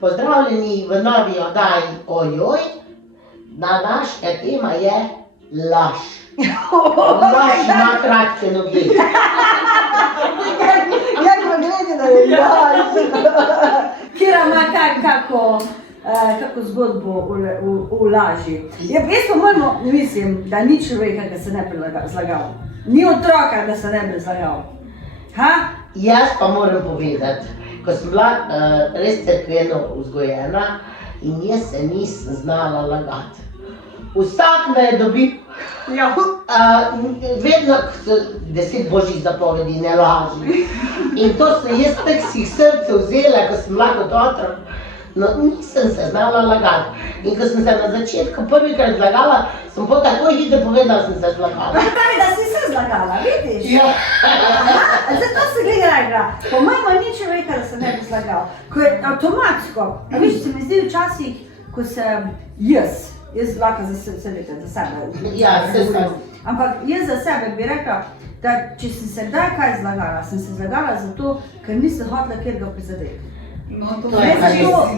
Pozdravljeni v novi oddaji Ojoj. Današnja tema je laž. Laž ima kratke noge. Jak pa gledi, da je laž. Kira ima kako zgodbo v laži. Jaz po mislim, da ni človeka, da se ne bi zlagal. Ni otroka, da se ne bi zlagal. Jaz pa moram povedati, ko sem bila res cerkveno vzgojena in jaz se nisem znala lagati. Vsak me je dobil, vedno 10 božjih zapovedi, ne laži. In to sem jaz tako si srce vzela, ko sem bila kot otrok. No, nisem se znala lagati. In ko sem se na začetku prvikrat zlagala, sem po takoj hitro povedala, da sem se zlagala. Pravi, da si se zlagala, vidiš? Ja. Zato se gleda, po mojem ni človeka, da se ne bi zlagal. Ko je avtomatsko, viš, se mi zdi včasih, ko se jaz lahko za sebe. Ja, ampak jaz za sebe bi rekla, da če sem se kdaj kaj zlagala, sem se zlagala zato, ker nisem hotela kjer ga prizadeti. No,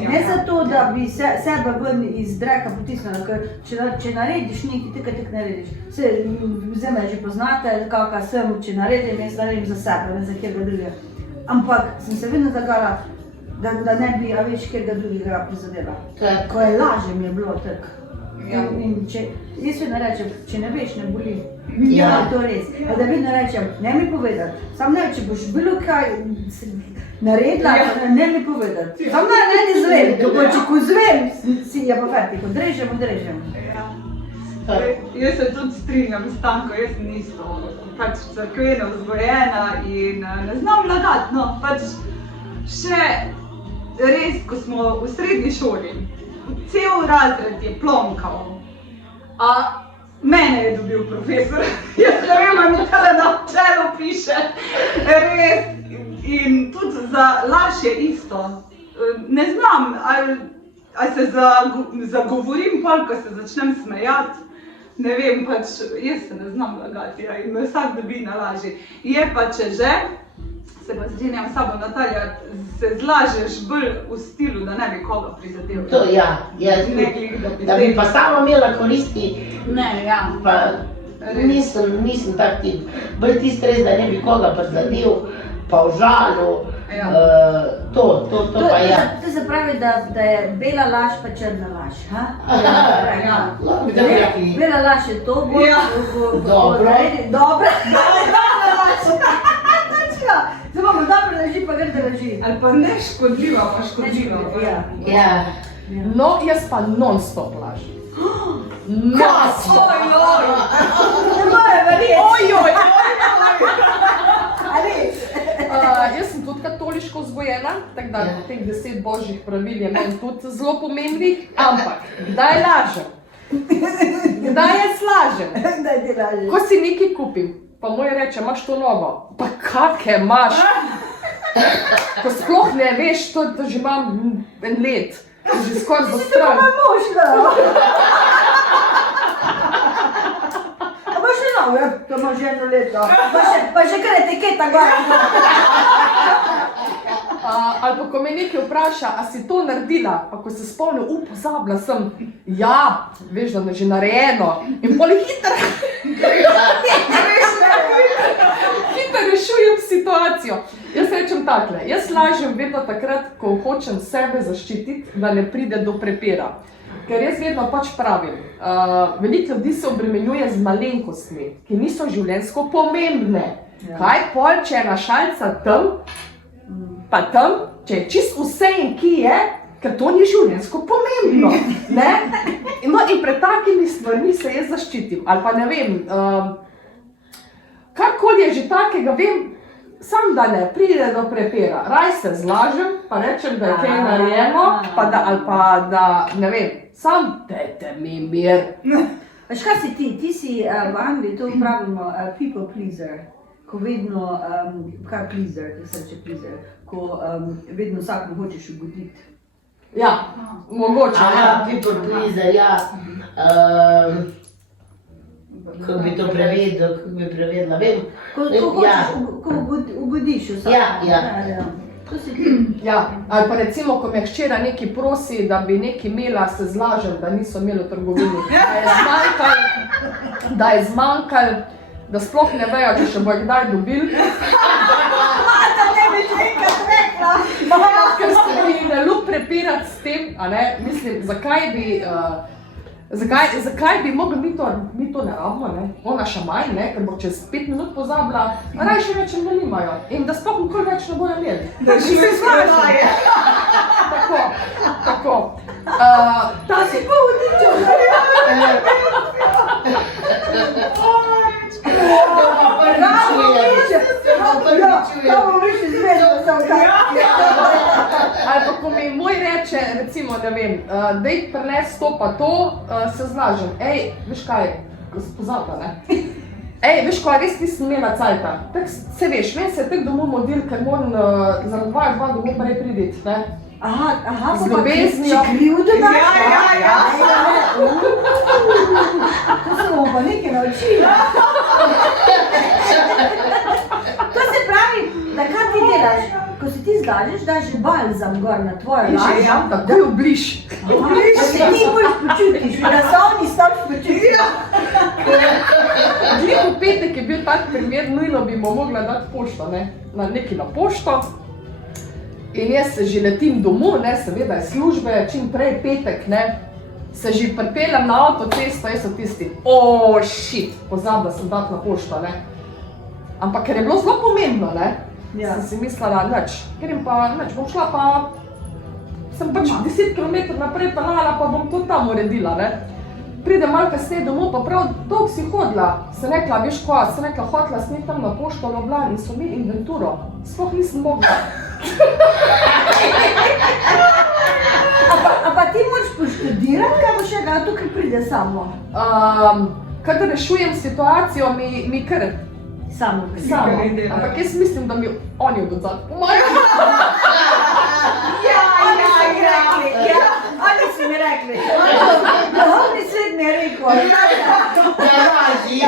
Ne zato, da bi sebe ven iz dreka potisnila, ker če narediš nekaj, tako narediš. Vse me že poznate, kakva sem, če naredim, jaz naredim za sebe, ne za kjer ga drugega. Ampak sem se vedno zlagala, da ne bi kjer ga drugega prizadela. Ko je lažje mi je bilo tako. Jaz vedno rečem, če ne veš, ne boli. Ja, to je res. Da vedno rečem, ne mi povedati. Sam ne, če boš bilo kaj naredila, ne mi povedati. Sam ne izvem, če ko izvem, si je pa fertik, odrežem. Jaz se tudi strinjam s Tanko, jaz sem isto pač cerkveno vzgojena in ne znam lagati, no pač še res, ko smo v srednji šoli, cel razred je plomkal, a mene je dobil profesor, jaz ne vem, mi tale na čelu piše, res, in tudi za laž je isto, ne znam, ali se zagovorim pol, ko se začnem smejati, ne vem, pač jaz se ne znam lagati in me vsak dobi na laži. Je pa, če že, se pa strinjam s sabo, Natalija, se zlažeš bolj v stilu, da ne bi koga prizadel. To da bi pa sama imela koristi, pa nisem tak tip. Bolj tisti res, da ne bi koga prizadel, pa užalil, to pa ja. To se pravi, da je bela laž pa črna laž, Bela laž je to, Dobro. Zdaj bomo dobro laži, pa grde laži. Ali pa ne škodljiva, pa škodljiva. Ja. No, jaz pa non-stop lažem. Non-stop. Ne more verjeti. Jaz sem tudi katoliško vzgojena, tako da teh 10 božjih pravil je meni tudi zelo pomembnih, ampak kdaj lažem? Kdaj jaz lažem? Kdaj ti lažeš? Ko si nekaj kupim, pa moj reče, imaš to novo? Pa kakve imaš? Ko sploh ne veš, to že imam en let, že skoraj za stran. Si to pa mož, to ima že eno leto, pa še kar etiketa gora. Ali pa ko me nekaj vpraša, a si to naredila, pa ko se spomnim, pozabila sem, ja, veš, da je že narejeno in poli hitro rešujem situacijo. Jaz rečem takle, jaz lažem vedno takrat, ko hočem sebe zaščititi, da ne pride do prepira. Ker jaz vedno pač pravim, veliko ljudi se obremenjuje z malenkostmi, ki niso življenjsko pomembne. Kaj pol, če je ena šalica tam, pa tam, če je čisto vse in ki je, ker to ni življenjsko pomembno. No in pred takimi stvarmi se jaz zaščitim. Ali pa ne vem, karkoli je že takega, vem, sam da ne pride do prepira. Raj se zlažem, pa rečem, da je kaj narejeno, ali pa da, ne vem, sam dajte mi mir. Veš, kaj si ti? Ti si v Angliji, to pravimo people pleaser. Ko vedno, kaj pleaser, kaj se reče pleaser, ko vedno vsakmu hočeš ugoditi. Ja, mogoče. Aha, people pleaser, ja. Kako bi to prevedla, vem. Ko ugodiš vsakmu. Ja. To si ti. Ja, ali pa recimo, ko me hčera nekaj prosi, da bi nekaj imela, se zlažem, da niso imeli v trgovini. Da je zmanjkalo, da sploh ne vejo, če še bojo kdaj dobili. Da ne bi že enkrat rekla. Ker se mi ne ljub prepirati s tem, a ne, mislim, zakaj bi mogli mi to ne rabimo, ne? Ona še manj, ne? Ker bo čez 5 minut pozabila, raj še več ne nimajo in da sploh nikoli več ne bojo imeli. Da še se slaže. Tako. Ta si pa vodičo. Kako bi še zvedel, da sem Ali pa ko mi moj reče, recimo, da vem, dej prines to pa to, se zlažem. Ej, veš kaj, pozabila, ne? Ej, veš kaj, res nisem imela cajta. Tak se veš, meni se je tak domov modil, ker moram zaradi dva domov prej priditi, ne? Aha, z ljubeznijo. Če krivdo daš? Ja. To se bomo pa nekaj naučila. To se pravi, da kaj ti delaš? Ko se ti zlažeš, daš balzam gor na tvojo lažo. Tako jo bliž. Da se ti bolj počutiš, da se oni slabš počutijo. Glih v petek je bil tak primer, nujno bi mu mogla dati pošto, ne? Nekaj na pošto. In jaz se že letim domov, ne, seveda je službe, čim prej petek, ne, se že pripeljem na avtocesto, jaz sem tisti, shit, pozabila sem dati na pošto, ne. Ampak ker je bilo zelo pomembno, ne, sem si mislila, nič, grem pa, nič, bom šla pa, sem pač 10 km naprej peljala, pa bom to tam uredila, ne. Pridem malo kasneje domov, pa prav dolgo si hodila, sem rekla, veš kaj, sem rekla, hotela sem tam na pošto v Ljubljani in so imeli inventuro, sploh nisem mogla. A pa ti moraš poštudirati, kaj bo še da tukaj pride samo? Kadar rešujem situacijo, mi kar Samo. Ampak jaz mislim, da mi oni od odzad pomagajo. Ja, oni so mi rekli. Duhovni svet mi je rekel. Garaži.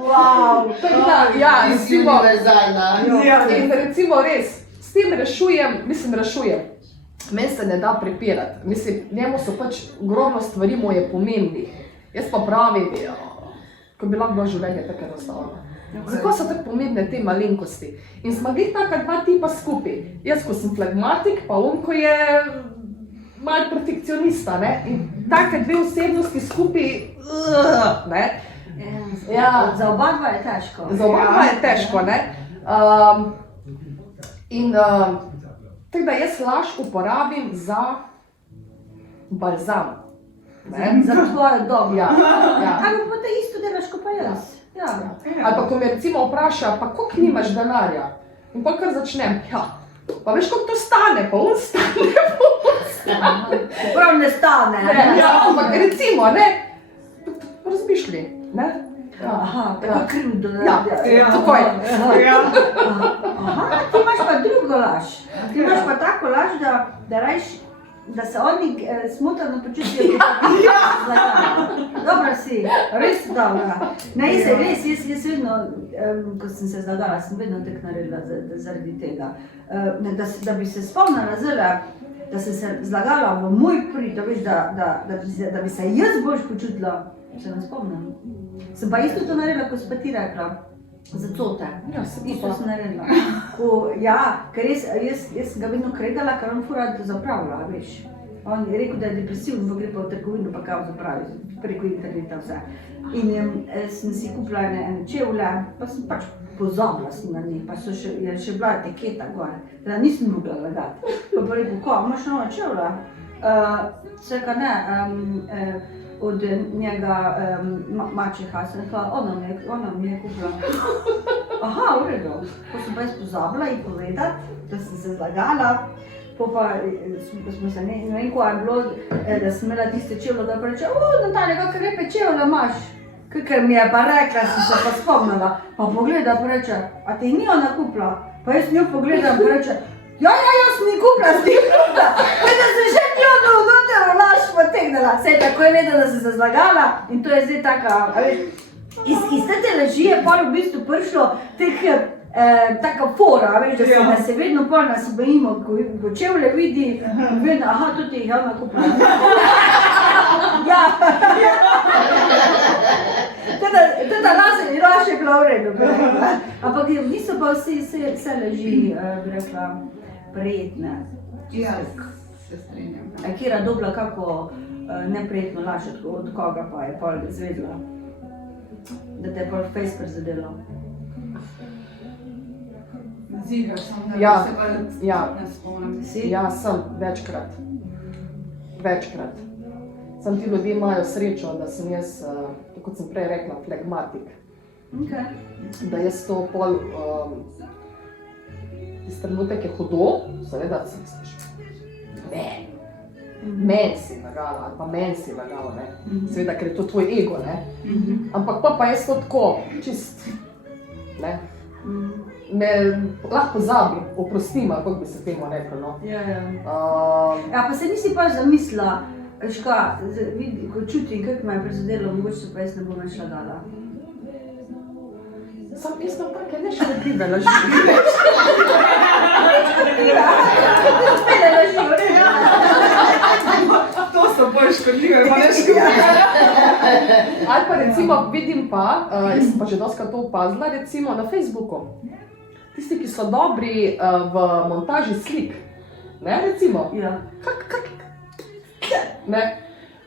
Wow. Ja, Nisi recimo, univerzalna. in recimo res, s tem rešujem. Meni se ne da prepirati. Mislim, njemu so pač ogromno stvari mu je pomembnih. Jaz pa pravim, ko bi lahko bilo življenje tako enostavno. Zakaj so tako pomembne te malenkosti? In smo glih taka dva tipa skupaj. Jaz, ko sem flegmatik, pa on, ko je malo perfekcionista, ne? In take dve osebnosti skupaj, ne? Ja. Za oba dva je težko. Za oba dva je težko, ne? Tako da jaz laž uporabim za balzam. Za tvojo dobo. Ja. Ampak pa te isto delaš, kot pa jaz. Ja. Ali pa ko me recimo vpraša, pa koliko nimaš denarja? In pa kar začnem, pa veš, koliko to stane, pa on stane. Prav ne stane. Ampak recimo, ne, razmišljaj, ne? Aha, tako krivdo. Takoj. Aha, ti imaš pa drugo laž. Ti imaš pa tako laž, da se oni smotrno počutijo, kot da bi zlagala. Dobra si, res dobra. Ne, jaz vedno, ko sem se zlagala, sem vedno tako naredila zaradi tega. Da bi se spomnila zelo, da sem se zlagala v moj prid, da bi se jaz boljš počutila, se ne spomnim. Sem pa isto to naredila, ko si pa ti rekla. Za cote. Isto sem naredila. Ker jaz ga vedno kregala, ker on fura zapravlja, veš. On je rekel, da je depresiven, pa gre pa v trgovino, pa kao zapravi, preko interneta vse. In sem si kupila ene čevlje, pa sem pač pozabila na njih, pa je še bila etiketa gor, da nisem mogla lagati. Pa rekel, ko, imaš nova čevlja? Vsega ne. Od njega mačeha, sem rekla, ona mi je kupila. Aha, v redu. Ko sem pa jaz pozabila in povedati, da sem se zlagala, pa smo se, ne vem, ko je bilo, da sem imela tiste čevlje, da pa reče, Natalija, kakor lepe čevlje imaš. Ker mi je pa rekla, sem se pa spomnila, pa pogleda, pa reče, a ti ni ona kupila? Pa jaz njo pogledam, pa reče, jaz sem ji kupila, da sem že njo noter v laž potegnila. Sej tako je vedela, da sem se zlagala in to je zdaj taka, a veš, iz te laži je pa v bistvu prišlo teh taka fora, veš, da se vedno pol nas bojimo, ko čevlje vidi, vedno, aha, tudi jih Ana kupila. Ja. Teda lazen in roš je bila v redu, bi rekla. Ampak niso pa vse leži, bi rekla, prijetne. Ja, se strinjam. A Kira dobila kako neprijetno laž od koga pa je pol izvedela, da te je pol face prizadelo. Zigar sem, da Ja, se pa ja. ne spomnim. Si? Ja, sem večkrat. Večkrat. Sam ti ljudje imajo srečo, da sem jaz, kot sem prej rekla, flegmatik. Okay. Da jaz to pol, tisti trenutek je hudo, seveda si misliš, meni si lagala, ali pa meni si lagala, ne. Seveda, ker je to tvoj ego, ne. Ampak pa jaz to tako, čist, ne. Me lahko pozabim, oprostim, ali kako bi se temu reklo, no. Ja. Ja, pa se nisi pa zamislila, veš kaj, vidi, ko čutim, kako me je prizadelo, mogoče pa jaz ne bom več lagala. Sam jaz imam take neškodljive laži. To so bolj škodljive, pa ne škodljive. Ali pa recimo vidim pa, jaz sem pa že dostikrat to opazila, recimo na Facebooku. Tisti, ki so dobri v montaži slik, ne, recimo, Ja. ne,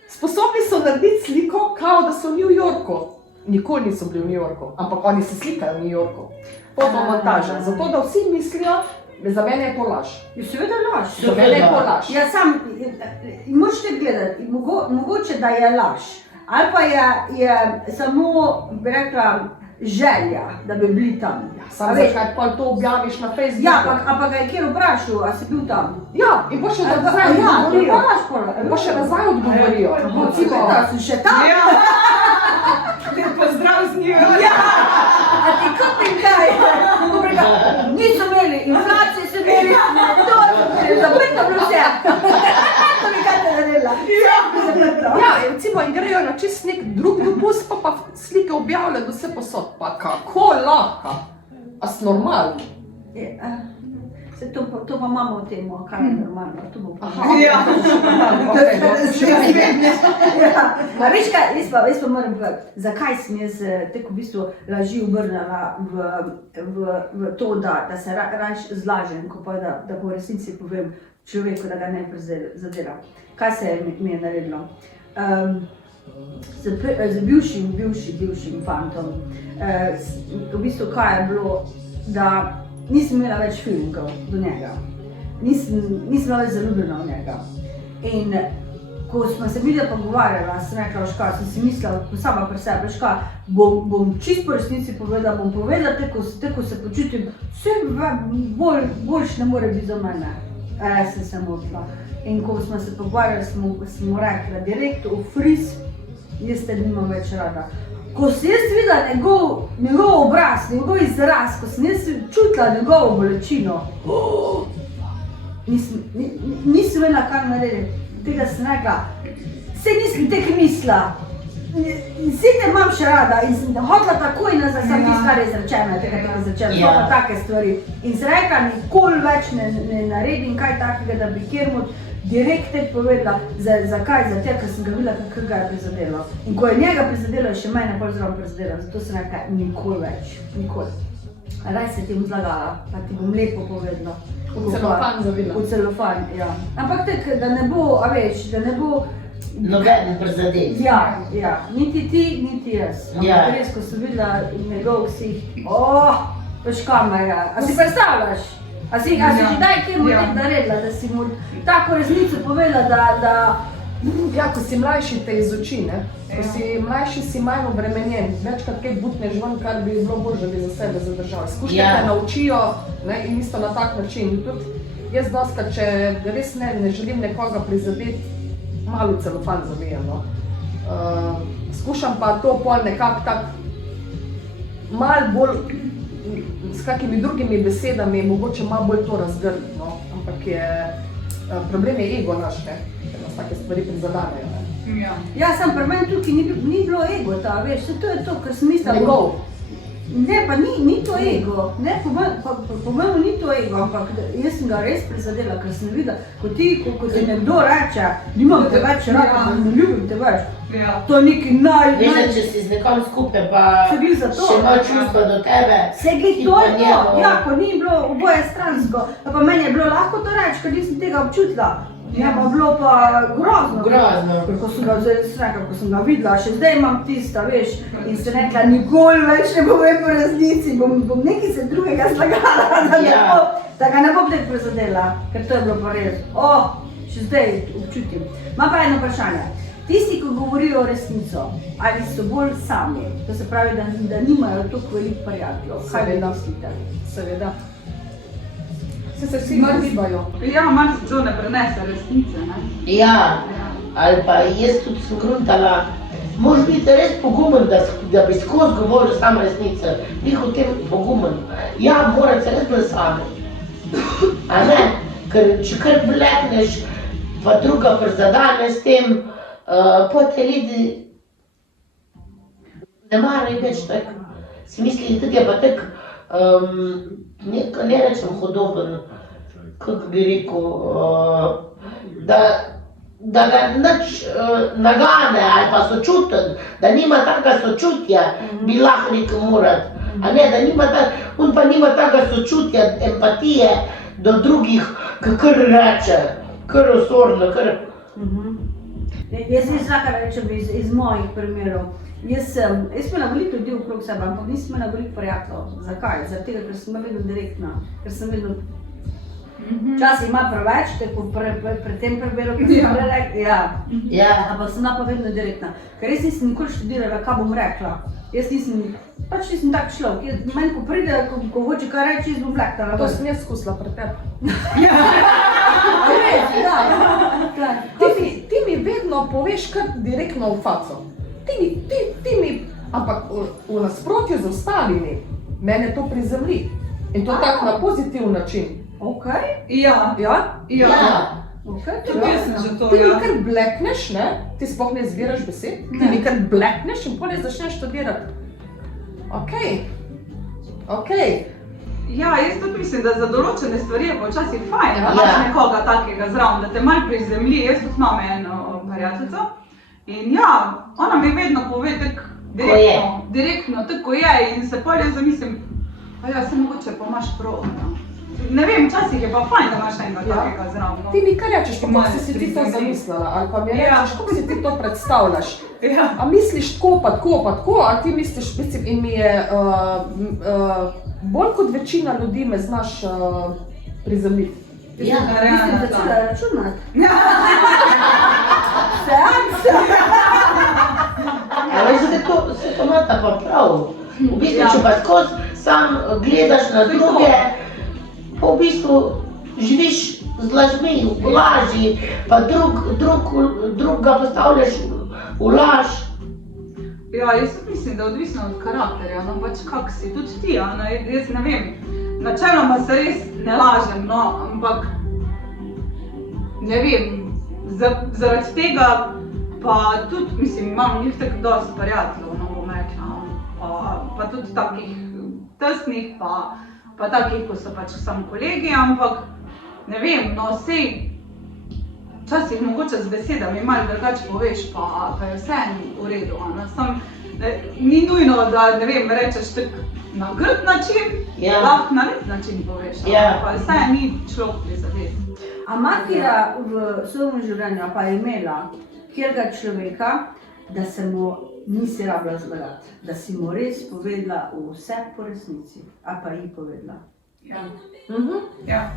sposobni so narediti sliko, kao da so v New Yorku. Nikoli niso bili v New Yorku, ampak oni se slikajo v New Yorku. Fotomontaža, zato da vsi mislijo, da za mene je to laž. Je seveda laž. Za mene je to laž. Ja, sam, moraš te gledati, mogoče da je laž, ali pa je samo, bi rekla, želja, da bi bili tam. Samo zakaj pa to objaviš na Facebooku? Ja, ampak ga je kjer vprašal, a si bil tam? Ja, in pa še nazaj Ja, to je odgovorijo. pa laž pola. In pa še nazaj odgovorijo. Recimo, Da, si še tam? Ja. Pozdrav z njim. Ja, a ti kupim kaj? Niso imeli, inflacije so imeli, to so imeli, zaprto bilo vse. To bi kaj te naredila. ja, recimo, in grejo na čist nek drug dopust, pa slike objavljajo do vse posod. Pa kako lahko? A si normalni? To pa imamo v tem, kaj je normalno, to bo pa. Ja. Okay, no. Ja, veš kaj, jaz pa moram povedati, zakaj sem jaz tako v bistvu laži obrnila v to, da se rajš zlažem, ko pa da po resnici povem človeku, da ga ne prizadela. Kaj se mi je naredilo? Z bivšim fantom, v bistvu kaj je bilo, da nisem imela več feelingov do njega, nisem bila več zaljubljena v njega. In ko smo se bili pogovarjala, sem rekla, škaj, sem si mislila sama pri sebi, škaj, bom čist po resnici povedala, bom povedala, tako se počutim, vse boljš ne more biti za mene. Jaz sem se motila. In ko smo se pogovarjali, smo rekla direkt v fris, jaz te nimam več rada. Ko sem jaz videla njegov obraz, njegov izraz, ko sem jaz čutila njegovo bolečino, nisem vedela, kaj narediti. Tega sem rekla, saj nisem tako mislila, saj te imam še rada in sem hotela takoj nazaj, sem ti stvar izrečena, tega izrečena, to pa take stvari. In sem rekla, nikoli več ne naredim kaj takega, da bi kjermod direkt povedala, zakaj, ker sem ga videla, kako ga je prizadelo. In ko je njega prizadelo, je še mene bolj zelo prizadelo, zato sem rekla, nikoli več, nikoli. Raj se ti bom zlagala, pa ti bom lepo povedala. V celofan zavila. V celofan, ja. Ampak tako, da ne bo, a veš, da ne bo... Noben prizadet. Ja, niti ti, niti jaz. Ampak res, ko sem videla njegov ksih, veš kam je, a si predstavljaš? A si že daj kjer mu tek naredila, da si mu tako resnico povedala, da... Ja, ko si mlajši te iz oči, ne? Ko si mlajši, si manj obremenjen, večkrat kaj butneš ven, kar bi bilo bolj, da bi za sebe zadržal. Izkušnje te naučijo, ne, in isto na tak način. Tudi jaz dostikrat, če res ne želim nekoga prizadeti, malo celofan zavijam, no. Skušam pa to pol nekako tako malo bolj, s kakimi drugimi besedami, mogoče malo bolj to razgrniti, no. Ampak problem je ego naš, ne, ker nas take stvari prizadanejo, ne. Ja. Ja, sem pri meni tukaj ni bilo ego, ta, veš, to je to, kar sem mislila. Njegov. Ne, pa ni to ego, ne, po mojemu ni to ego, ampak jaz sem ga res prizadela, ker sem videla, ko ti nekdo reče, nimam te več rada, ne ljubim te več, to je neki Veš, da če si z nekom skupaj, pa Se glih za to. še ima čustva do tebe. Se glih ti to pa je to, njemu. ja, ko ni bilo oboje stransko, pa meni je bilo lahko to reči, ker nisem tega občutila. Ja, pa bilo pa grozno. Grozno. Ko sem ga rekla, ko sem ga videla, še zdaj imam tista, veš, in sem rekla, nikoli več ne povem po resnici, bom nekaj se drugega slagala, da ga ne bom tako prizadela, ker to je bilo pa res. Še zdaj občutim. Imam pa eno vprašanje. Tisti, ki govorijo resnico, ali so bolj sami, to se pravi, da nimajo toliko veliko prijateljev, kaj vi mislite? Seveda. Se vsi gibajo. Ja, marsikdo ne prenese resnice, ne? Ja, ali pa jaz tudi sem gruntala, moraš biti res pogumen, da bi skozi govoril sam resnico, ni hotel pogumen. Ja, morate se res biti sami. A ne? Ker če kar vlekneš, pa druga prizadane s tem, pa te ljudi ne marajo več tako. Si misli, da je pa tako, ne rečem hudoben, kako bi rekel, da ga nič nagane ali pa sočuten, da nima takega sočutja, bi lahko rekel morat. A ne, da nima on pa nima takega sočutja, empatije do drugih, kar reče, kar osorno, kar... Jaz lahko rečem iz mojih primerov. Jaz sem imela veliko ljudi okrog sebe, ampak nisem imela veliko prijateljev. Zakaj? Zaradi tega, ker sem bila vedno direktna. Ker sem vedno... Včasih ima preveč, tako pri tem primeru, ki sem prej rekla. Ja, ampak sem bila pa vedno direktna. Ker res nisem nikoli študirala, kaj bom rekla. Jaz nisem tak človek. Meni, ko pride, ko hoče kaj reči, jaz bom vlektala. To sem jaz skusila pri tebi. Ti mi vedno poveš kar direktno v faco. Ti mi, ampak v nasprotju z ostalimi, mene to prizemlji. In to tako na pozitiv način. Okej? Ja. Ja? Tudi jaz sem že to, Ti mi ja. kar blekneš, ne? Ti sploh ne izbiraš besed. Ti mi kar blekneš in potem začneš študirati. Okej. Ja, jaz tudi mislim, da za določene stvari je pa včasih fajn, da Ja. imaš nekoga takega zraven, da te malo prizemlji. Jaz tudi imam eno prijateljico in ja, ona mi vedno pove tako direktno, tako je in se pol jaz zamislim, pa ja, se mogoče pa imaš prav. Ne vem, včasih je pa fajn, da imaš enega takega zraven. Ti mi kar rečeš, pa Malo kako si ti to prizemlji. zamislila, ali pa mi rečeš, kako si ti to predstavljaš. Ja. A misliš tako, pa tako, pa tako, a ti misliš, mislim, in mi je bolj kot večina ljudi me znaš prizemljiti. Ja, Mislim, da začela računati. Seansa! a veš, da se to imata pa prav. V bistvu, če pa skozi sam gledaš na druge, pa v bistvu živiš z lažmi, v laži, pa drug ga postavljaš v laž. Ja, jaz tudi mislim, da je odvisno od karakterja, no pač kak si, tudi ti, no, jaz ne vem, načeloma se res ne lažem, no, ampak ne vem, zaradi tega pa tudi, mislim, imam njih tako dosti prijateljev, no bom rekla, pa tudi takih tesnih, pa takih, ko so pač samo kolegi, ampak ne vem, no sej, včasih mogoče z besedami malo drugače poveš, pa je vse v redu, ni nujno, da ne vem, rečeš tako na grd način, lahko na lep način poveš, pa vse ni človek prizadet. A Martira v svojem življenju pa je imela kjerga človeka, da se mu nisi rabila zlagati, da si mu res povedala vse po resnici, a pa ji povedala. Ja. Ja.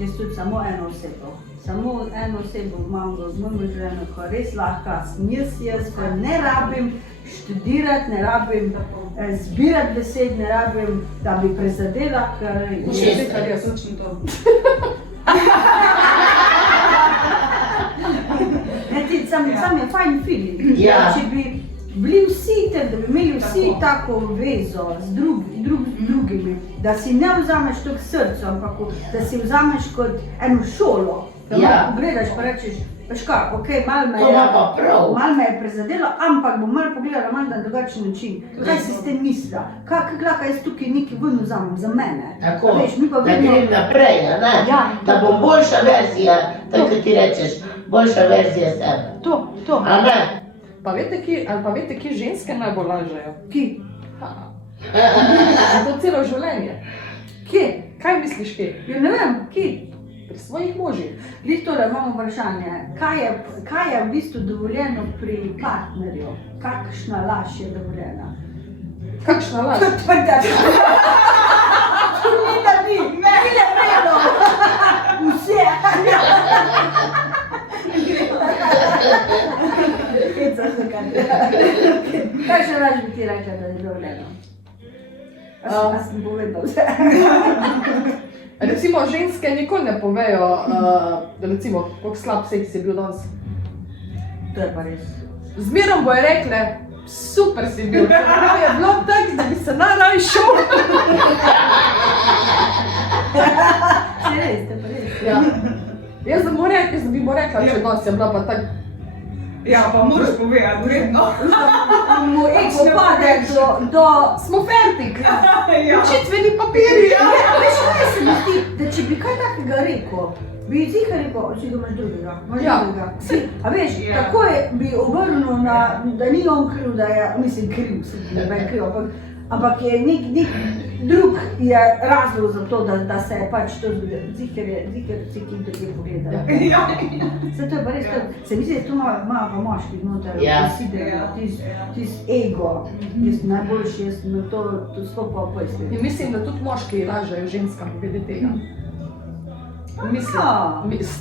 Jaz tudi samo eno osebo imam v mojem življenju, ko res lahko sem jaz, ko ne rabim študirati, ne rabim zbirati besed, ne rabim, da bi prizadela, ker je... Kar jaz učim to. Sam je fajn feeling. Ja. Če bi bili vsi tem, da bi imeli vsi tako vezo z drugimi, da si ne vzameš to k srcu, ampak da si vzameš kot eno šolo. Da malo pogledaš pa rečeš, veš kaj, okej, malo me je prizadelo, ampak bom malo pogledala malo na drugačen način. Kaj si s tem mislila? Kaj jaz tukaj nekaj ven vzamem za mene? Tako, da grem naprej, ne? Da bom boljša verzija, tako kot ti rečeš, boljša verzija sebe. To. A ne? Pa veste, kje ženske najbolj lažejo? Ki? To celo življenje. Kje? Kaj misliš, kje? Ja, ne vem, ki? Pri svojih možih. Glih tole imamo vprašanje, kaj je v bistvu dovoljeno pri partnerju? Kakšna laž je dovoljena? Kakšna laž? Tvrda. Ni, ne vredno. Vse. Kakšna laž bi ti rekla, da je dovoljeno? A sem povedal vse. Recimo, ženske nikoli ne povejo, recimo, koliko slab seks je bil danes. To je pa res. Zmerom bojo rekle, super si bil, čeprav je bilo tako, da bi se najraje šel. Res, to je pa res. Ja. Jaz bi mu rekla, če danes je bila pa tako. Ja, pa moraš povedati, vredno. Mu ego pade do... Smo fertik, Ja. učitveni papiri. Veš, kaj se mi zdi, da če bi kaj takega rekel, bi zihar rekel, si ga imaš drugega, A veš, takoj bi obrnil na, da ni on kriv, da je, mislim kriv, ne vem kriv, ampak je nek drug je razlog za to, da se je pač to zgodilo. Zihar si kim tukaj pogledala. Ja. Se to je pa res, se mi zdi, da to ima pa moški noter, tisti ego, jaz najboljši, jaz na to stopal pojstim. In mislim, da tudi moški lažejo ženskam glede tega. Mislim,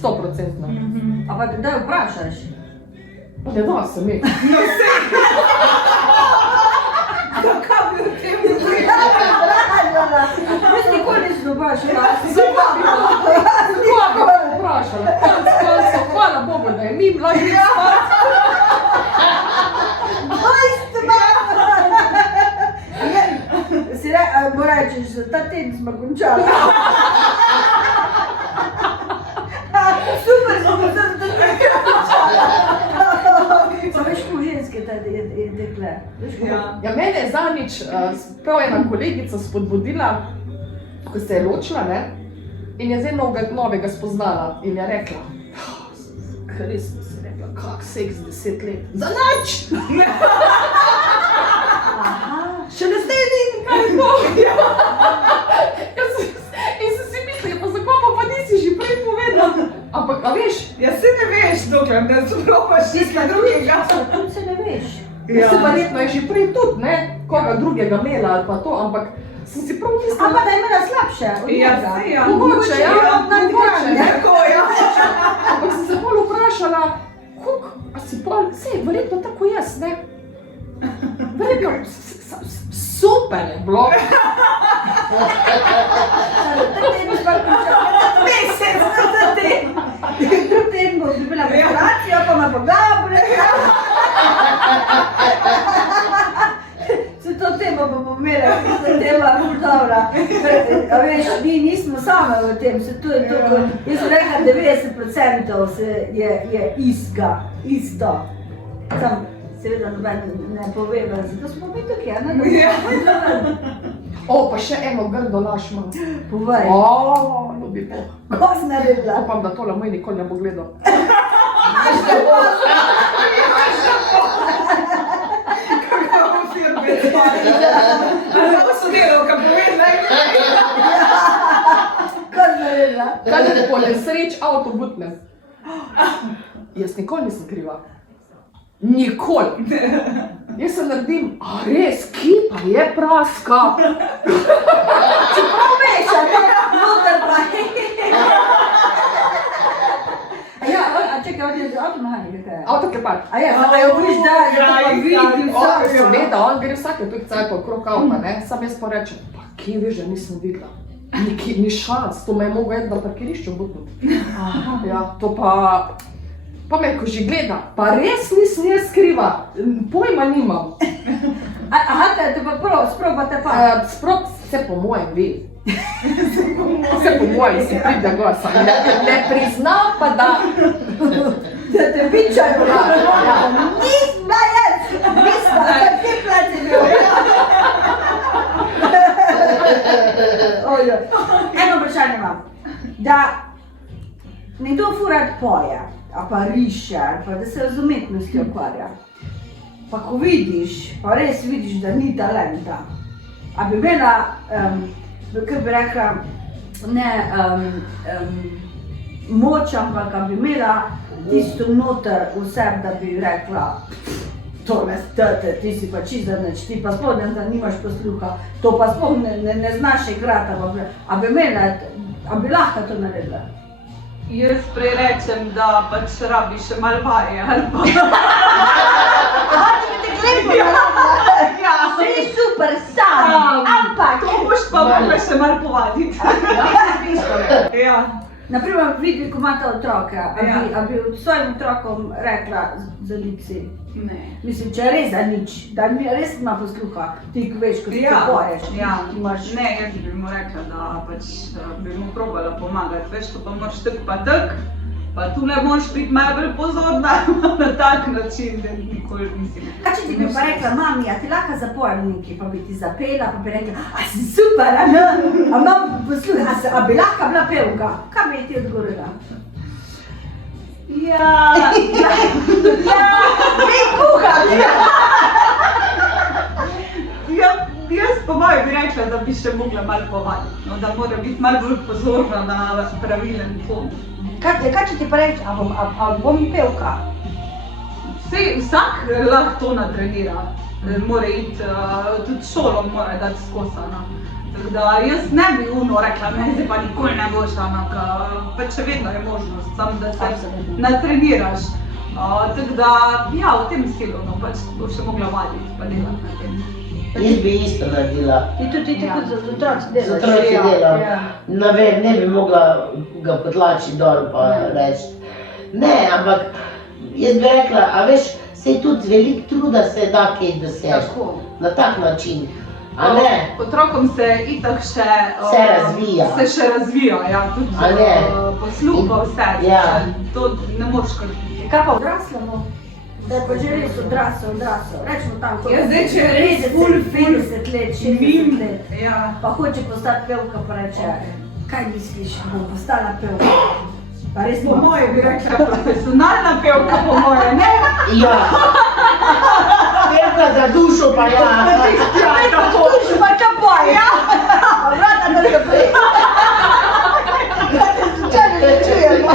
100%. Ampak kdaj vprašaš? Ne da se mi. Kaj bi o tem vprašala? Jaz nikoli nisem vprašala. Zakaj bi vprašala? Hvala Bogu, da je mi bila ženska. Si bo rečeš, ta teden smo končali. Super, smo se za ta teden končala. Veš, ko ženske je dekle. Ja, mene je zadnjič prav ena kolegica spodbudila, ko se je ločila, ne? In je zdaj novega spoznala in je rekla, Kristus, je rekla, kak seks 10 let. Za nič! Še ne zdaj vidim, kaj je to. In sem si mislila, pa zakaj pa nisi že prej povedal? Ampak, a veš? Ja, se ne veš, dokler ne zaprobaš nekaj drugega. Tam se ne veš. Se verjetno je že prej tudi, ne? Koga drugega imela ali pa to, ampak sem si prav mislila. Ampak da je imela slabše od njega. Mogoče, ja, mogoče, ne? Tako, ja. Ampak sem se bolj vprašala, a si pol, sej, verjetno tako jaz, ne? Verjetno, super je bilo. Mesec, drug teden bo dobila menstruacijo, pa ima pogabre. Se to tema pa pomela, se tema ful dobra. A veš, mi nismo same v tem, se to je to, jaz sem rekla 90% je isto. Sam seveda noben ne pove, zato smo mi tukaj, ne? O, pa še eno grdo laž imam. Povej. O, ljubi Bog. Ko si naredila? Upam, da tole moj nikoli ne bo gledal. Kako firme stvari. Kako so delovka povedala? Ko si naredila? Kaj da po nesreč avto butnem? Jaz nikoli nisem kriva. Nikoli. Jaz se naredim, a res, ki pa je praska? Čeprav veš, a ne, noter pa a čekaj, on je avtomehanik, kaj je? Avtoklepar. A jo viš, da to pa vidi vsak. Seveda, on gre vsake toliko cajt okrog avta, ne? Sam jaz pa rečem, pa kje veš, da nisem videla? Ni šans, to me je mogel eti na parkirišču butniti. Ja, to pa Pa me ko že gleda, pa res nisem jaz kriva, pojma nimam. Aha, te pa sprobate pa. Sprot se po mojem ve. Se po mojem si pride gosa. Ne prizna pa da. Da te pičajo. Nisem bila jaz. Nisem, te plače bil. Eno vprašanje imam. Da nekdo furad poje, ali pa riše, ali pa da se z umetnostjo ukvarja. Pa ko vidiš, pa res vidiš, da ni talenta. A bi imela, kako bi rekla, ne moč, ampak a bi imela tisto noter v sebi, da bi rekla, to ne stete, ti si pa čisto nič, ti pa sploh da nimaš posluha, to pa sploh ne znaš igrati, a bi imela, a bi lahko to naredila? Jaz prej rečem, da pač rabi še malo vaje, ali pa... Aha, če bi te gledala, Ja, si super sam, ampak... to boš pa mogla še malo povaditi. Ja. Naprimer, vidi, ko imate otroke, a bi svojim otrokom rekla za lipsi? Ne. Mislim, če res za nič, da res ima posluha, ti veš, ko ti to poješ, ti imaš... Ne, jaz bi mu rekla, da pač bi mu probala pomagati, veš, to pa moraš tak pa tak, pa tu ne moraš biti malo bolj pozorna na tak način, da nikoli mislim. Kaj če ti bi pa rekla, mami, a ti lahko zapojem nekaj, pa bi ti zapela, pa bi rekla, a si super, a imam posluha, a bi lahko bila pevka? Kaj bi ti odgovorila? Ja, vi kuhati! Jaz po mojem bi rekla, da bi še mogla malo povaditi, no, da mora biti malo bolj pozorna na pravilen ton. Kaj če ti pa reči, a bom pevka? Vsak lahko to natrenira, mora iti, tudi šolo mora dati skozi, no. Tako da jaz ne bi rekla, ne, zdaj pa nikoli ne boš, ampak pač še vedno je možnost, samo da se natreniraš. Tako da, ja, v tem stilu, no, pač boš še mogla vaditi pa delati na tem. Jaz bi isto naredila. Ti tudi kot z otroci delaš? Z otroci delam. Ne bi mogla ga potlačiti dol pa reči. Ne, ampak jaz bi rekla, a veš, saj tudi veliko truda se da kaj doseči. Na tak način. A ne? Otrokom se itak še razvija. Se še razvija, ja, tudi posluh pa vse. Ja. To ne moreš kar biti. Kaj pa odraslemu? Da je pa že res odrasel. Rečemo tam, ko Ja, zdaj, če je res ful 50 let, 60 let. Ja. Pa hoče postati pevka, pa reče, kaj misliš, bom postala pevka? Pa res Po moje bi rekla profesionalna pevka, po moje, ne? Ja. Pevka za dušo pa ja. Pevka za dušo pa kaj poje? Ja. Pa vrata da se prej. Da te slučajno ne čujemo.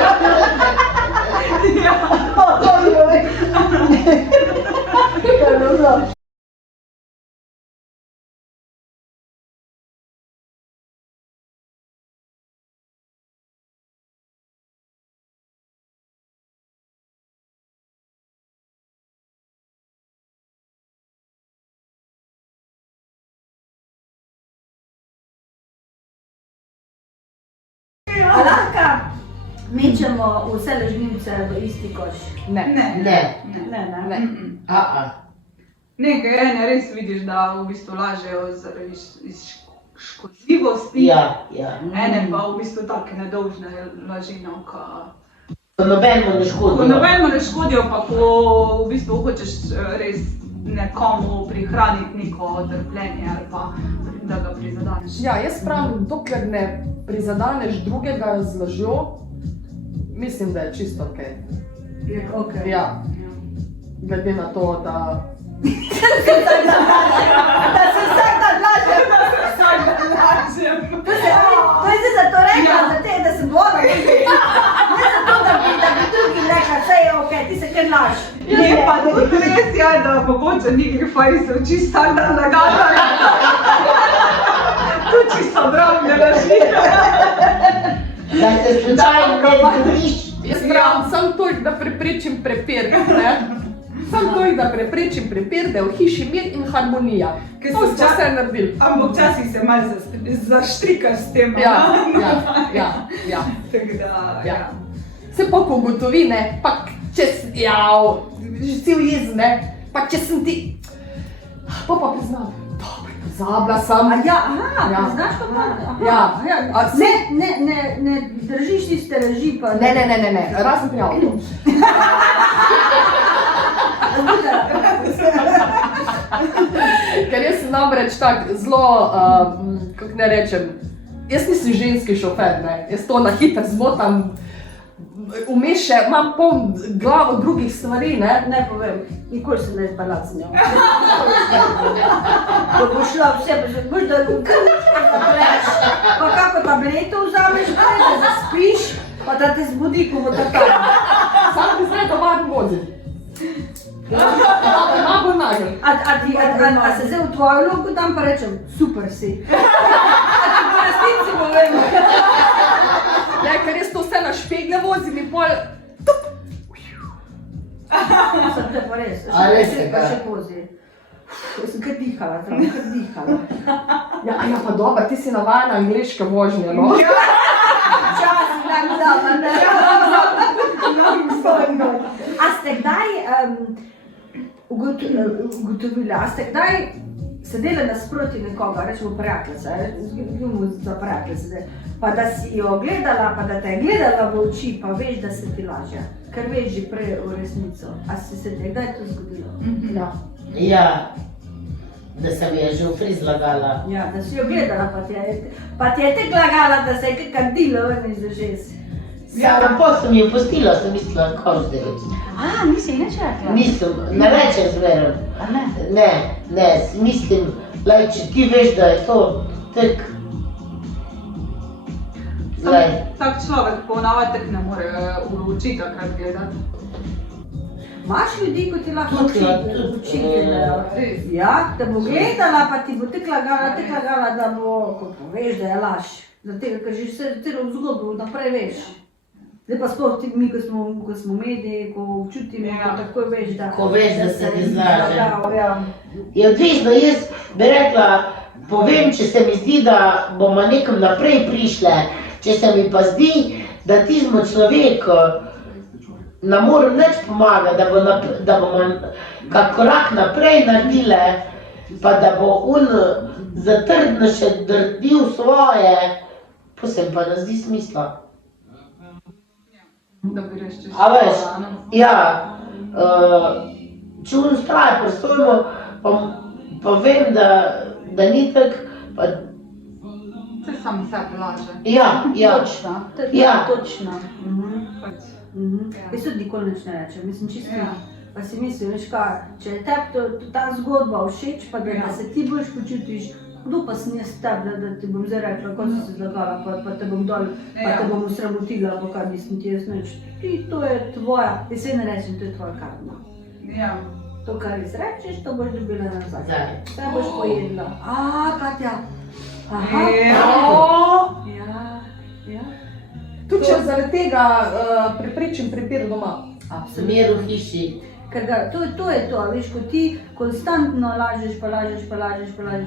Ja. To bi jo rekel. Dobro. A lahko mečemo vse lažnivce v isti koš? Ne. Ne. Ne. Ne, kaj ene res vidiš, da v bistvu lažejo iz škodljivosti. Ja. Ene pa v bistvu take nedolžne laži, no, Ko nobenemu ne škodijo. ko nobenemu ne škodijo, pa ko v bistvu hočeš res nekomu prihraniti neko trpljenje ali pa da ga prizadaneš. Ja, jaz pravim, dokler ne prizadaneš drugega z lažjo, mislim, da je čisto okej. Je okej. Ja, glede na to, da... Da se vsak dan lažem. To je zdaj zato rekla, za te, da sem bolna. Ne zato, da bi drugi rekla, vse je okej, ti se kar laž. Je pa tudi res, ja, da mogoče ni grifaj se uči vsak dan nagajati. Tu čisto drobne laži. Da se slučajno ne zgodiš. Jaz pravim, samo toliko, da preprečim prepir, ne? Samo toliko, da preprečim prepir, da je v hiši mir in harmonija. To smo vse naredili. Ampak včasih se malo zaštrikaš s tem. Ja. Tako da, Ja. Se pa ko ugotovi, ne, pa že cel jezen, ne, pa če sem ti, pa priznam, dobro, pozabila sem. A ja, aha, Ja. znaš pa pa? Ja. A Ne držiš tiste reži pa. Ne, razen pri avtu. Ker jaz sem namreč tak zelo, kako ne rečem, jaz nisem ženski šofer, ne, jaz to na hitro zmotam, vmes še imam poln glavo drugih stvari, ne. Ne povem, nikoli se ne izbala z njo. Ko bo šla vse, boš da zapreš, pa kako tableto vzameš, da zaspiš, pa da te zbudi, ko bo tako. Samo bi zdaj tovarno vozil. Ima bolj nagel. A se zdaj v tvojo vlogo tam pa rečem, super si. A ti po resnici povem. Ja, ker jaz to vse na špegle vozim in pol, Sem te pa res, A res je, pa kaj? še vozi. Jaz sem kar dihala, kar dihala. ja pa dobro, ti si navajena angleške vožnje, no. Včasih nam zama, ne? A ste kdaj ugotovili, a ste kdaj sedeli nasproti nekoga, rečemo prijateljica, za prijateljice, pa da si jo gledala, pa da te je gledala v oči, pa veš, da se ti laže, ker veš že prej v resnico. A si se te kdaj to zgodilo? Ja. Ja, da sem je že v friz lagala. Ja, da si jo gledala, pa ti je tek lagala, da se je kaj kandilo ven iz ušes. Ja, na pol sem jo pustila, sem mislila, kako zdaj reči. A, nisi nič rekla? Nisem, ne rečem zmeraj. A ne? Ne, mislim, lej, če ti veš, da je to tek. Lej, Tak človek ponavadi ne more učiti takrat gledati. Imaš ljudi, ko ti lahko Tudi, ja, tudi. učitelj, ja, da bo gledala, pa ti bo tek lagala, da bo, ko poveš, da je laž. Zato, ker že vse celo zgodbo naprej veš. Zdaj pa sploh ti mi, ko smo mediji, ko občutimo, Ja. ko takoj veš, da... Ko veš, da se ti zlaže. zlagal, ja. je odvisno, jaz bi rekla, povem, če se mi zdi, da bomo nekam naprej prišle, če se mi pa zdi, da tizmo človeku ne morem nič pomagati, da bomo kak korak naprej naredile, pa da bo on zatrdno še drdil svoje, pa se mi pa ne zdi smisla. Da bi res čisto. A veš, ja, če on vztraja pri svojemu, pa vem, da ni tako, pa Se sam sebe laže. ja. Točno, to je Ja. točno. Pač, Jaz tudi nikoli nič ne rečem, mislim čisto. Ja. Pa si mislim, veš kaj, če je tebi ta zgodba všeč, pa da se ti boljš počutiš, kdo pa sem jaz tebi, da ti bom zdaj rekla, kako si se zlagala, pa te bom dol, pa te bom usramotila, pa kaj mislim ti jaz nič. To je tvoja, jaz se ne rečem, to je tvoja karma. ja. To, kar izrečeš, to boš dobila nazaj. Zdaj. Vse boš pojedla. Katja. Aha. Ja. Tudi če zaradi tega preprečim prepir doma. Mir v hiši. Ker to je to, veš, ko ti konstantno lažeš,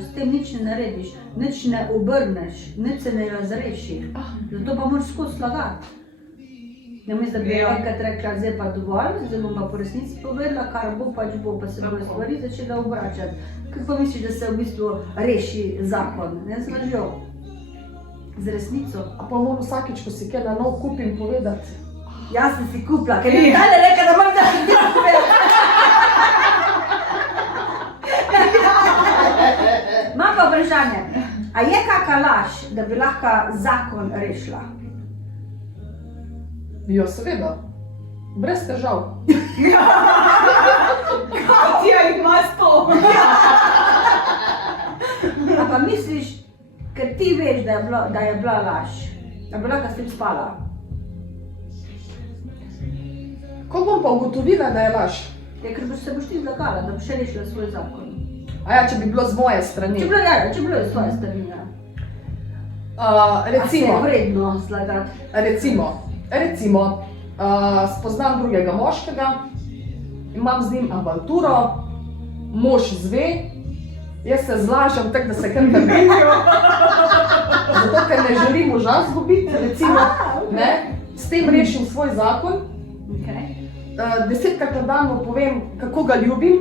s tem nič ne narediš, nič ne obrneš, nič se ne razreši. Zato pa moraš skozi lagati. Namesto da bi enkrat rekla, zdaj pa dovolj, zdaj bom pa po resnici povedala, kar bo, pač bo, pa se bodo stvari začele obračati. Kaj pa misliš, da se v bistvu reši zakon, ne z lažjo, z resnico? A pa moram vsakič, ko si kaj na nov kupim, povedati. Jaz sem si kupila, ker je dalje rekla, da moram da si ti kupila. Imam pa vprašanje, a je kakšna laž, da bi lahko zakon rešila? Jo, seveda. Brez težav. Katja ima 100. A pa misliš, ker ti veš, da je bila laž, da bi lahko s tem spala? Ko bom pa ugotovila, da je laž? Ja, ker se boš ti zlagala, da boš še rešila svoj zakon. A ja, če bi bilo z moje strani. Če bi bilo iz tvoje strani, ja. A se je Recimo, vredno zlagati? recimo, spoznam drugega moškega, imam z njim avanturo, mož zve, jaz se zlažem tako, da se kar nabijo, zato ker ne želim moža zgubiti, recimo, ne, s tem rešim svoj zakon. Okay. 10krat na dan mu povem, kako ga ljubim,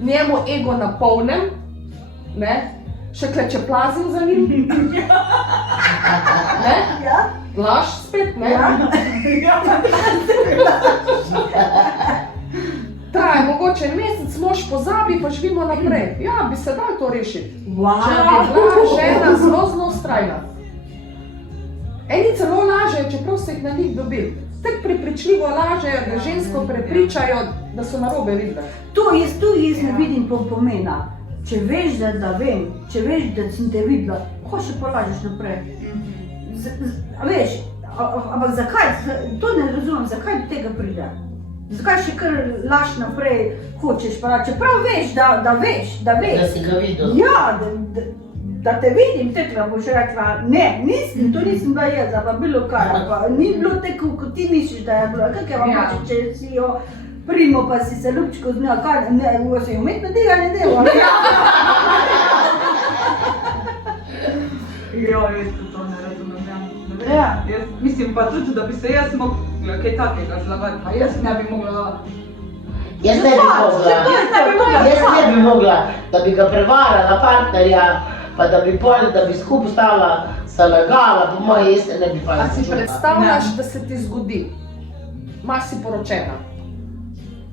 njemu ego napolnem, ne, še klečeplazim za njim, ne, Ja. laž spet, ne. Traja mogoče mesec, mož pozabi, pa živimo naprej. Ja, bi se dalo to rešiti. Če bi bila žena zelo vztrajna. Eni celo lažejo, čeprav se jih na njih dobi. Tako prepričljivo lažejo, da žensko prepričajo, da so narobe videle. To jaz ne vidim pomena. Če veš, da vem, če veš, da sem te videla, ko še polažeš naprej? Veš, ampak zakaj, to ne razumem, zakaj do tega pride? Zakaj še kar laž naprej hočeš pa, čeprav veš, da veš. Da si ga videl. Ja, da te vidim, tekla boš rekla, ne, to nisem bila jaz, pa bilo kaj, pa ni bilo tako, kot ti misliš, da je bilo, kak je vam pač, če si jo primo, pa si se ljubčko z njo, kaj, ne, se je umetno tega ne delo. Ja, jaz to ne razumem, ja. Jaz mislim pa tudi, da bi se jaz mogla kaj takega zlagati, pa jaz ne bi mogla. Jaz ne bi mogla, da bi ga prevarala partnerja, pa da bi skupaj stala, se lagala, po moje jaz se ne bi A si predstavljaš, da se ti zgodi, imaš si poročena,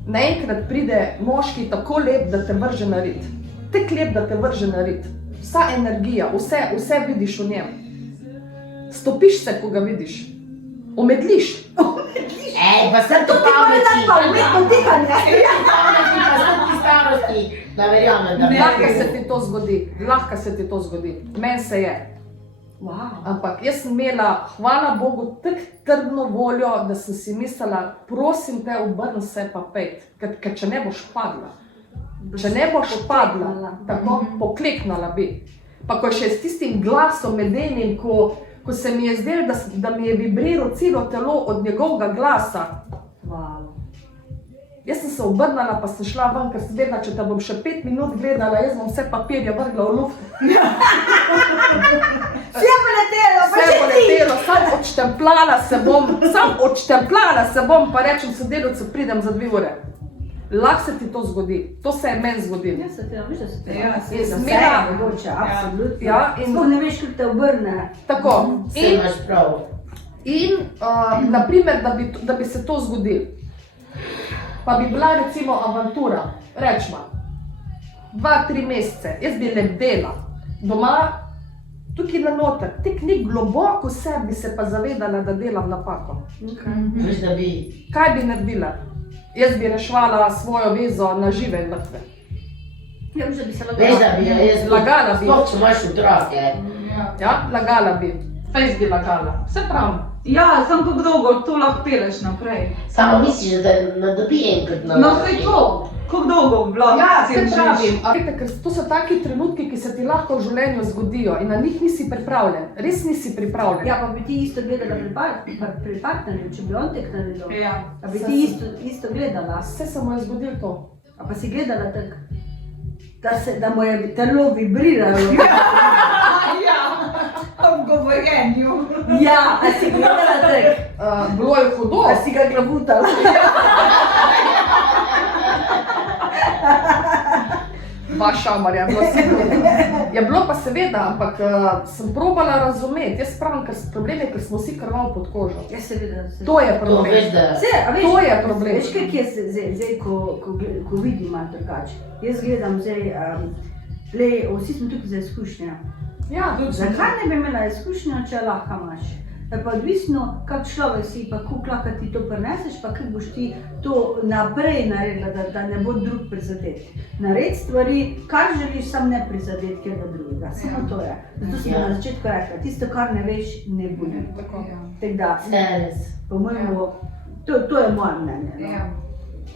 naenkrat pride moški tako lep, da te vrže na rit. Tek lep, da te vrže na rit. Vsa energija, vse vidiš v njem. Stopiš se, ko ga vidiš. Omedliš. Pa sem to pameti. Pa umetno dihanje. Pa sem ti starosti, da verjamem, da Lahko se ti to zgodi. Meni se je. Wow. Ampak jaz sem imela, hvala Bogu, tako trdno voljo, da sem si mislila, prosim te, obrni se pa pejt, ker če ne boš padla. Če ne boš padla, tako pokleknala bi. Pa ko še s tistim glasom medenim, ko se mi je zdelo, da mi je vibriral celo telo od njegovega glasa. Wow. Jaz sem se obrnila, pa sem šla ven, ker sem vedela, če te bom še 5 minut gledala, jaz bom vse papirje vrgla v luft. Vse bo letelo, pa Vse še bo ti. letelo, sam odštempljala se bom, pa rečem sodelavcu, pridem za 2 ure. Lahko se ti to zgodi, to se je meni zgodilo. Ja, se ti veš, da se ti Ja, vse je smela. mogoče, absolutno. Ja, in- Sploh ne veš, kako te obrne. Tako, se imaš prav. naprimer, da bi se to zgodilo. Pa bi bila recimo avantura, rečma, 2-3 mesece, jaz bi lebdela doma, tukaj na noter, tek nek globoko v sebi se pa zavedala, da delam napako. Veš, da bi... Kaj bi naredila? Jaz bi reševala svojo vezo na žive in mrtve. Ja, veš, da bi se Veš, da bi jaz... Lagala bi. Sploh, če imaš otroke. Ja, lagala bi. Fejs bi lagala. Vse prav. Ja, samo kako dolgo to lahko peleš naprej. Samo misliš, da ne dobi enkrat na No, saj to, kako dolgo lahko Ja, si se držiš? pravim. A veste, ker to so taki trenutki, ki se ti lahko v življenju zgodijo in na njih nisi pripravljen. Res nisi pripravljen. Ja, pa bi ti isto gledala pri partnerju, če bi on tek naredil. Ja. A bi ti isto gledala. Vse se mu je zgodilo to. A pa si gledala tako, da mu je telo vibriralo. Ja, ob govorjenju. Ja, a si gledala tako, Bilo je hudo. a si ga glavutala. Šamar je bilo sigurno. Je bilo pa seveda, ampak sem probala razumeti. Jaz pravim, ker problem je, ker smo vsi krvav pod kožo. Ja, seveda. To je To problem. veš, da... To je problem. Veš, kaj je zdaj, ko vidim malo drugače. Jaz gledam zdaj, vsi smo tukaj za izkušnje. Ja, tudi Zakaj ne bi imela izkušnjo, če lahko imaš? Je pa odvisno, kak človek si, pa koliko lahko ti to prineseš, pa kako boš ti to naprej naredila, da ne bo drug prizadet. Naredi stvari, kar želiš, sam ne prizadeti kjerga drugega. Samo to je. Zato sem na začetku rekla, tisto, kar ne veš, ne boli. tako. Tako da, Res. po mojemu, to je moje mnenje. No. Ja.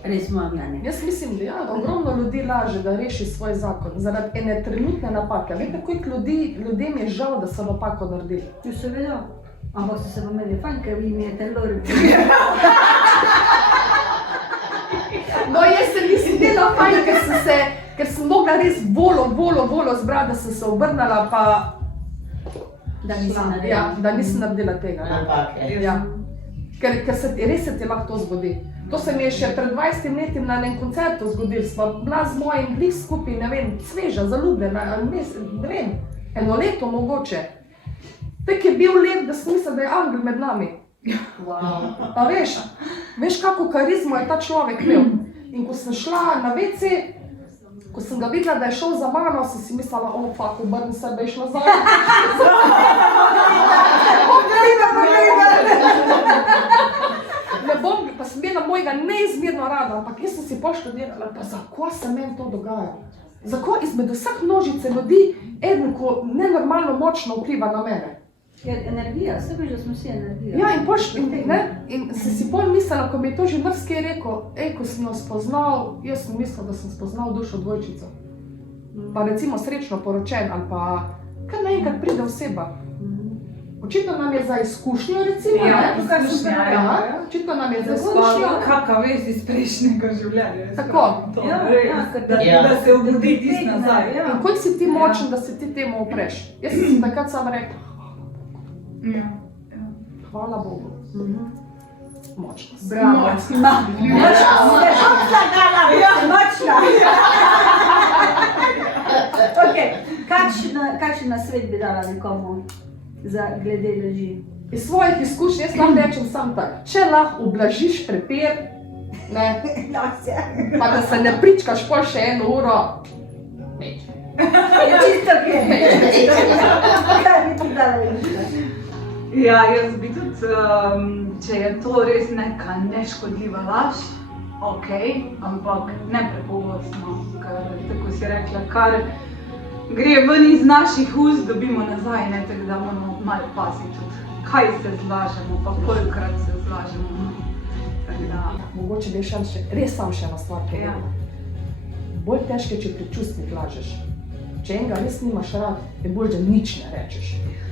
Res moje mnenje. Jaz mislim, da ja, ogromno ljudi laže, da reši svoj zakon zaradi ene trenutne napake. Veste, koliko ljudem je žal, da so napako naredili. Tu seveda, ampak so se vam imeli fajn, ker vi mi je telo No, jaz se nisem dela fajn, ker sem mogla res bolo zbrati, da sem se obrnala, pa da nisem naredila. ja, da nisem naredila tega. Ja. Napake. Ja. Ker res se ti lahko to zgodi. To se mi je še pred 20 leti na enem koncertu zgodilo. Sva bila z mojim blik skupaj, ne vem, sveža, zaljubljena, ne vem, 1 leto mogoče. Tak je bil let, da sem mislila, da je angel med nami. Wow. Pa veš kako karizmo je ta človek imel. In ko sem šla na WC, ko sem ga videla, da je šel za mano, sem si mislila, fuck, obrni se, bejš nazaj. Ne bom, pa sem bila mojega neizmerno rada, ampak jaz sem si poštudirala, pa zakaj se meni to dogaja? Zakaj izmed vseh množice ljudi eden, ko nenormalno močno vpliva na mene? Je energija, vse veš, da smo vsi energija. Ja, in sem si pol mislila, ko mi je to že mrski rekel, ko sem jo spoznal, jaz sem mislila, da sem spoznal dušo dvojčico. Pa recimo srečno poročen, ali pa kar naenkrat pride oseba. Očitno nam je za izkušnjo, recimo, očitno nam je za izkušnjo. Kakva vez iz prejšnjega življenja. Tako. Da se obudi tisti nazaj. In koliko si ti močen, da se ti temu upreš? Jaz sem si takrat sama rekla, hvala Bogu. Močna si. Bravo. Močna. Kakšen nasvet bi dala nekomu glede laži? Iz svojih izkušnj jaz vam rečem samo tako, če lahko ublažiš prepir, pa da se ne pričkaš pol še 1 uro, meč. Je čisto kaj bi ti dala reči? Ja, jaz bi tudi, če je to res neka neškodljiva laž, ampak ne prepogostno, ker tako si rekla, kar gre ven iz naših ust, dobimo nazaj, ne, tako da moramo malo paziti tudi, kaj se zlažemo, pa kolikokrat se zlažemo. Mogoče bi res samo še ena stvar povedala. Bolj težko je, če pri čustvih lažeš. Če enega res nimaš rad, je bolj, da nič ne rečeš.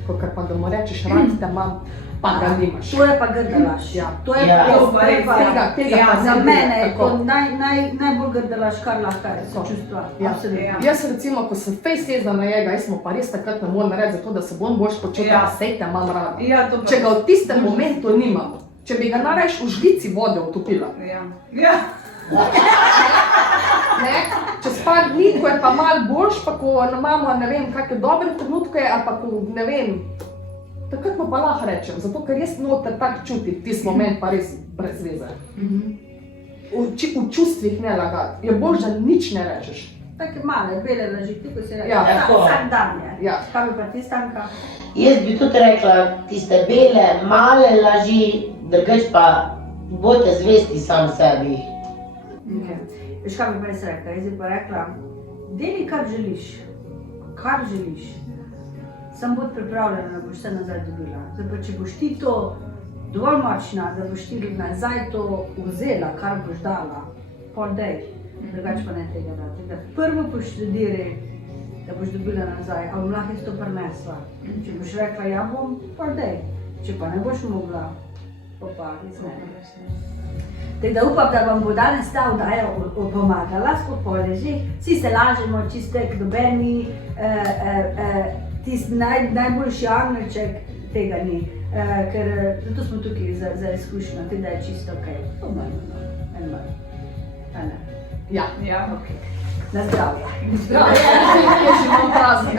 Kakor pa da mu rečeš, rad te imam, pa ga nimaš. To je pa grda laž. To je pa za mene je to najbolj grda laž, kar lahko je, so čustva. Jaz recimo, ko sem fejs jezda na njega, jaz mu pa res takrat ne moram narediti, zato da se bom boljš počutila, sej te imam rada. Če ga v tistem momentu nimam, če bi ga narajš v žlici vode utopila. Čez par dni, ko je pa malo boljš, pa ko imamo, ne vem, kakve dobre trenutke, ali pa ko, ne vem, takrat mu pa lahko rečem, zato ker jaz noter tak čutim, tisti moment pa res brez veze. V čustvih ne lagati, je bolj, da nič ne rečeš. Take male, bele laži, ti ko si rekla, vsak dan je. Kaj bi pa ti, Stanka? Jaz bi tudi rekla, tiste bele, male laži, drugače pa bodite zvesti sam sebi. Veš, kaj bi pa jaz rekla? Jaz bi pa rekla, deli kar želiš, samo bodi pripravljena, da boš vse nazaj dobila. Zdaj pa, če boš ti to dovolj močna, da boš ti nazaj to vzela, kar boš dala, pol dej, drugače pa ne tega dati. Da prvo poštudiri, da boš dobila nazaj, a bom lahko jaz to prinesla. Če boš rekla, ja bom, pol dej, če pa ne boš mogla, pa res ne. Tako da upam, da vam bo danes ta oddaja pomagala, skupaj po lažeh. Vsi se lažemo, čistek, nobeni, tisti najboljši angelček tega ni. Ker zato smo tukaj za izkušnjo, da je čisto okej. To manj. Ja. Na zdravje. Zdravje. Jaz imam praznik.